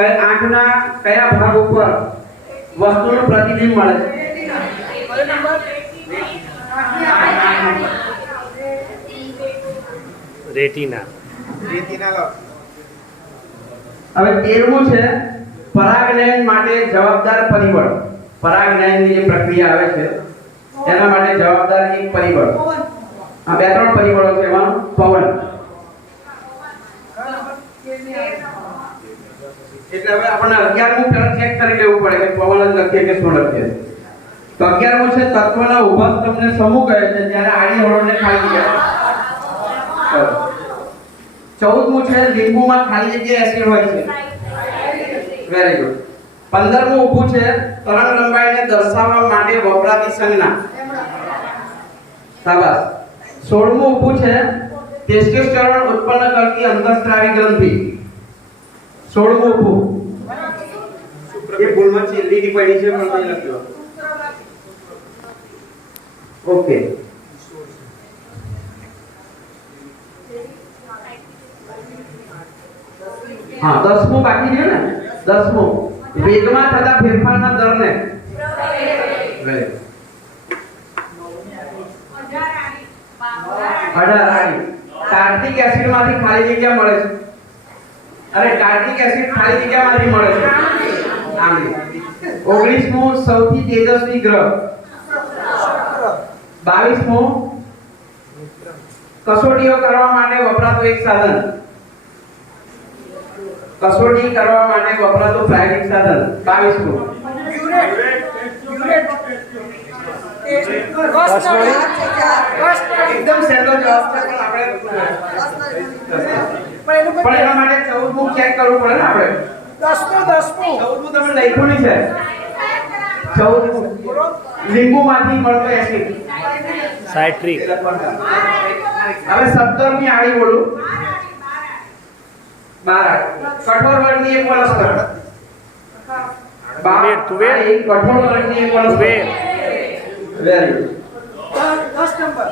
આંખના કયા ભાગ ઉપર વસ્તુનું પ્રતિબિંબ મળે છે? રેટિના. હવે તેરમું છે પરાગનયન માટે જવાબદાર પરિબળ. પરાગનયનની જે પ્રક્રિયા આવે છે એના માટે જવાબદાર એક પરિબળ. આ બે ત્રણ પરિબળો છે એમાં પવન. એટલે હવે આપણને અગિયારમું પેલા ચેક કરી લેવું પડે કે પવન જ લખીએ કે શું લખીએ. તો અગિયારમું છે, તત્વના ઊભા તમને સમૂહ કહે છે, જ્યારે આડી હરોળને ખાલી જગ્યા ચૌદમું છે, લીંબુમાં ખાલી જગ્યા એસિડ હોય છે. વેરી ગુડ પંદરમું ઊભું છે, તરંગ લંબાઈને દર્શાવવા માટે વપરાતી સંજ્ઞા. શાબાશ. સોળમું ઊભું છે ટેસ્ટોસ્ટેરોન ઉત્પન્ન કરતી અંતઃસ્ત્રાવી ગ્રંથિ. સોળમું ઊભું એ ભૂલમાં છેલ્લી પડી છે પણ નહીં લખ્યો ઓકે. હા દસમું બાકી રહ્યું ને? દસમું. વેગમાં થતા ફેરફારના દરને. અઢાર આડી કાર્ટિક એસિડમાંથી ખાલી જગ્યા મળે છે. અરે કાર્બનિક એસિડ ખાલી જગ્યામાંથી મળે છે. આમલી ઓગણીસમો સૌથી તેજસ્વી ગ્રહ. બાવીસમો કસોટીઓ કરવા માટે વપરાતું એક સાધન. કસોટી કરવા માટે વપરાતું પ્રાયોગિક સાધન. બાવીસમો. એકદમ સહેલો જવાબ છે પણ આપણે પણ એના માટે ચેક કરવું પડે ને આપણે? ચૌદમું તમે લખ્યું નહીં છે? ચૌદમું. લીંબુમાંથી મળતો એસિડ સાયટ્રિક હવે સત્તરમી આડી બોલું. બાર કઠોર વર્ગની એક વનસ્પતિ બાર તુવેર, તુવેર. કઠોર વર્ગની એક વનસ્પતિ. વેરી ગુડ દસ નંબર.